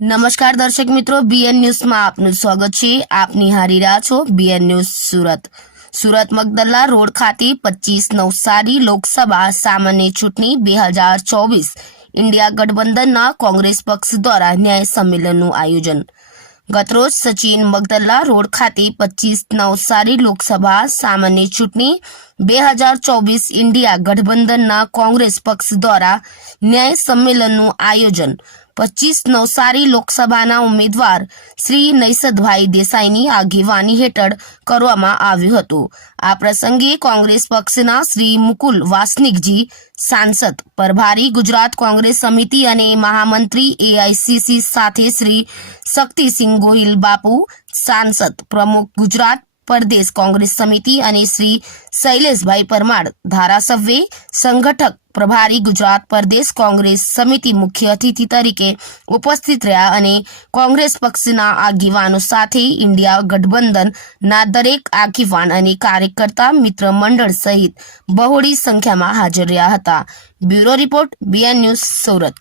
નમસ્કાર દર્શક મિત્રો બીએન ન્યૂઝમાં આપનું સ્વાગત છે. આપ નિહારી રહ્યા છો BN news Surat. Surat Magdalla road ખાતે પચીસ નવસારી લોકસભા સામાન્ય ચૂંટણી બે હજાર ચોવીસ ઇન્ડિયા ગઠબંધનના કોંગ્રેસ પક્ષ દ્વારા ન્યાય સંમેલનનું આયોજન. ગતરોજ સચિન મગદલ્લા રોડ ખાતે પચીસ નવસારી લોકસભા સામાન્ય ચૂંટણી બે હજાર ચોવીસ ઇન્ડિયા ગઠબંધનના કોંગ્રેસ પક્ષ દ્વારા ન્યાય સંમેલનનું આયોજન. પચીસ નવસારી લોકસભાના ઉમેદવાર શ્રી નૈસદભાઈ દેસાઈની આગેવાની હેઠળ કરવામાં આવ્યું હતું. આ પ્રસંગે કોંગ્રેસ પક્ષના શ્રી મુકુલ વાસનિકજી, સાંસદ, પ્રભારી ગુજરાત કોંગ્રેસ સમિતિ અને મહામંત્રી એઆઈસીસી સાથે શ્રી શક્તિસિંહ ગોહિલ બાપુ, સાંસદ પ્રમુખ ગુજરાત પ્રદેશ કોંગ્રેસ સમિતિ અને શ્રી શૈલેષભાઈ પરમાર ધારાસભ્ય, સંગઠક પ્રભારી ગુજરાત પ્રદેશ કોંગ્રેસ સમિતિ મુખ્ય અતિથિ તરીકે ઉપસ્થિત રહ્યા અને કોંગ્રેસ પક્ષના આગેવાનો સાથે ઇન્ડિયા ગઠબંધનના દરેક આગેવાન અને કાર્યકર્તા મિત્ર મંડળ સહિત બહોળી સંખ્યામાં હાજર રહ્યા હતા. Bureau report, BN news, Surat.